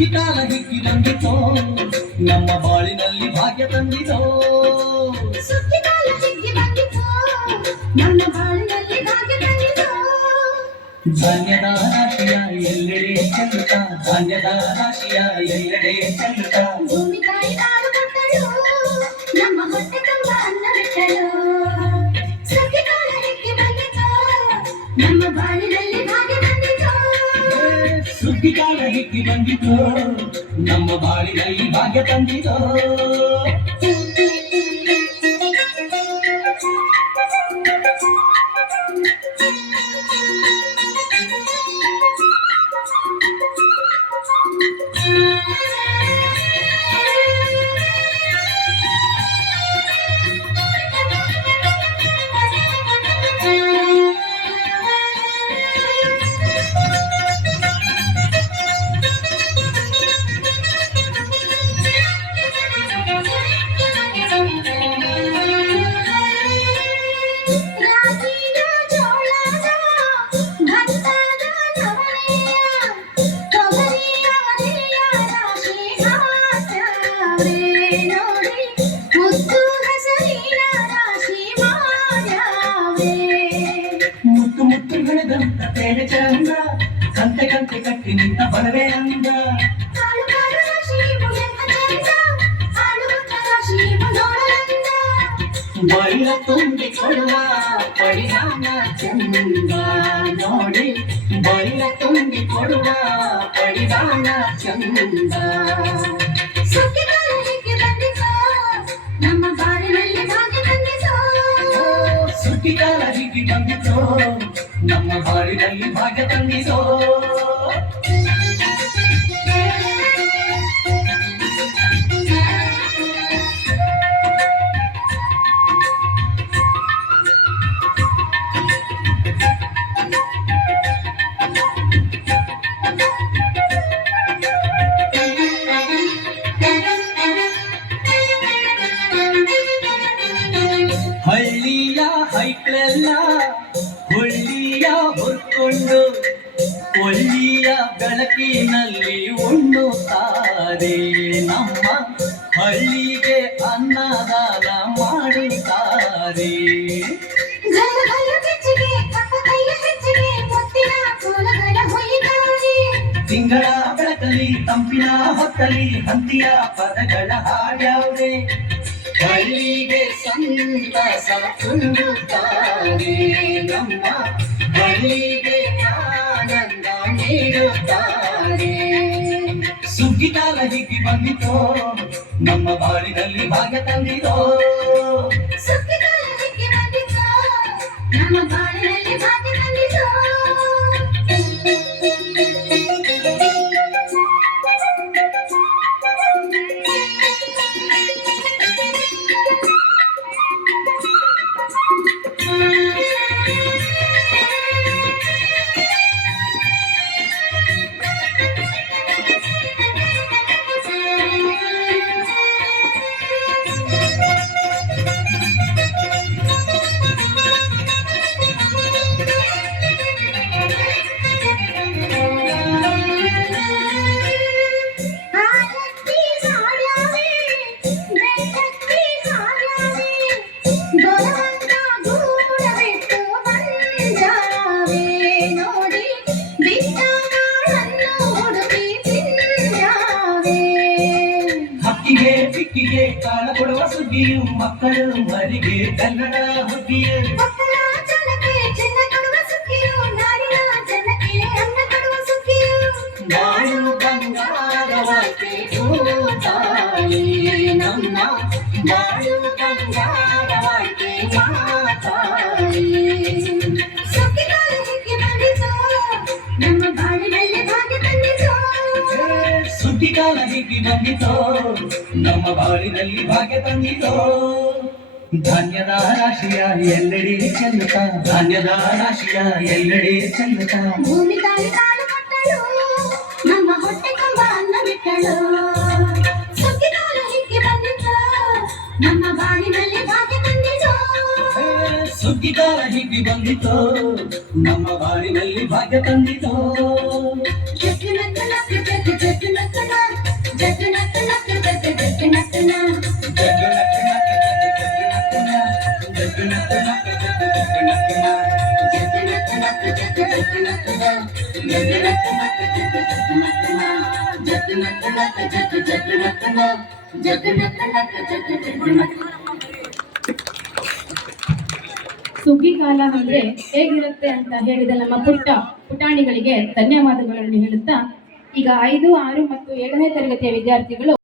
ಕಾಲ ಹಿಗ್ಗಿ ಬಂದಿತೋ ನಮ್ಮ ಬಾಳಿನಲ್ಲಿ ಭಾಗ್ಯ ತಂದಿತೋ ನನ್ನ ಬಾಳಿನಲ್ಲಿ ಭಾಗ್ಯ ತಂದಿತು ಧಾನ್ಯದ ರಾಶಿಯ ಎಲ್ಲೆಡೆ ಚಂದ್ರ ಧಾನ್ಯದ ರಾಶಿಯ ಎಲ್ಲೆಡೆ ಚಂದ್ರ. ಭೂಮಿ ತಾಯಿ. ಸುಗ್ಗಿ ಬಂದಿತು ನಮ್ಮ ಬಾಳಿನಲ್ಲಿ ಭಾಗ್ಯ ತಂದಿತೋ. ರಾಗಿಯ ತುಂಬಿ ತುಂಬಿಕೊಳ್ಳುವ ಪರಿಣಾಮ ಚಂದ ನೋಡಿ. ಬೈಲ ತುಂಬಿಕೊಳ್ಳುವ ಕೊಡುವ ಪರಿಣಾಮ ಚಂದ. ಹೇಗೆ ನಮ್ಮ ಬಾಳಿನಲ್ಲಿ ಕಾಲ ಹಿಗ್ಗಿ ಬಂದಿತೋ ನಮ್ಮ ಬಾಳಿನಲ್ಲಿ ಭಾಗ್ಯ ತಂದಿತೋ ಒಳ್ಳಿಯ ಬೆಳಕಿನಲ್ಲಿ ಉಣ್ಣುತ್ತಾರೆ. ನಮ್ಮ ಹಳ್ಳಿಗೆ ಅನ್ನದಾನ ಮಾಡುತ್ತಾರೆ. ತಿಂಗಳ ಬೆಳಕಲಿ ತಂಪಿನ ಹೊತ್ತಲಿ ಹಂತಿಯ ಪದಗಳ ಹಾಡ್ಯಾವುದೇ ಹಳ್ಳಿಗೆ ಸಂತಸ ತುಂಬುತ್ತಾರೆ. ನಮ್ಮ ಹಳ್ಳಿಗೆ ನೀಡುತ್ತಾರೆ ಸುಗ್ಗಿ ಕಾಲ ಹಿಗ್ಗಿ ಬಂದಿತೋ, ನಮ್ಮ ಬಾಳಿನಲ್ಲಿ ಭಾಗ್ಯ ತಂದಿತೋ ಸುಗ್ಗಿಗಾಲ ಹೇಗೆ ಬಂದಿತೋ, ನಮ್ಮ ಬಾಳಿನಲ್ಲಿ ಭಾಗ್ಯ ತಂದಿತು ಹುಡುಗಿಯು ಮಕ್ಕಳು ಮರಿಗೆ ಕನ್ನಡ ಹುಡುಗಿಯರು ನಾಡು ಬಂಗಾರವಾಕೆ ತಾಯಿ ನಮ್ಮ ನಾಡು ಬಂಗಾರವಾಕೆ ಮಾತಾಯಿ ಸುದ್ದಿಗಾಲ ಹೀಗೆ ಬಂದಿತೋ ನಮ್ಮ ಬಾಳಿನಲ್ಲಿ ಭಾಗ್ಯ ತಂದಿತೋ ಧಾನ್ಯದ ರಾಶಿಯ ಎಲ್ಲೆಡೆ ಚೆಲ್ಲುತ್ತ ಧಾನ್ಯದ ರಾಶಿಯ ಎಲ್ಲೆಡೆ ಚೆಲ್ಲುತ್ತ. ಭೂಮಿ ತಾಯಿ ಕಾಲು ಕೊಟ್ಟಳು ನಮ್ಮ ಹೊಟ್ಟೆ ತುಂಬ ಅನ್ನ ಬಿಟ್ಟಳು. ಸುಗ್ಗಿಕಾಲ ಹಿಕ್ಕಿ ಬಂದಿತು ನಮ್ಮ ಬಾಳಿನಲ್ಲಿ ಭಾಗ್ಯ ತಂದಿತು ಸುಗ್ಗಿಗಾಲ ಹಿಗ್ಗಿ ಬಂದಿತೋ ನಮ್ಮ ಬಾಳಿನಲ್ಲಿ ಭಾಗ್ಯ ತಂದಿತೋ ಜಗ್ಗು ನಕ್ಕು. ಸುಗ್ಗಿ ಕಾಲ ಅಂದ್ರೆ ಹೇಗಿರುತ್ತೆ ಅಂತ ಹೇಳಿದ ನಮ್ಮ ಪುಟ್ಟ ಪುಟಾಣಿಗಳಿಗೆ ಧನ್ಯವಾದಗಳನ್ನು ಹೇಳುತ್ತಾ ಈಗ ಐದು, ಆರು ಮತ್ತು ಏಳನೇ ತರಗತಿಯ ವಿದ್ಯಾರ್ಥಿಗಳು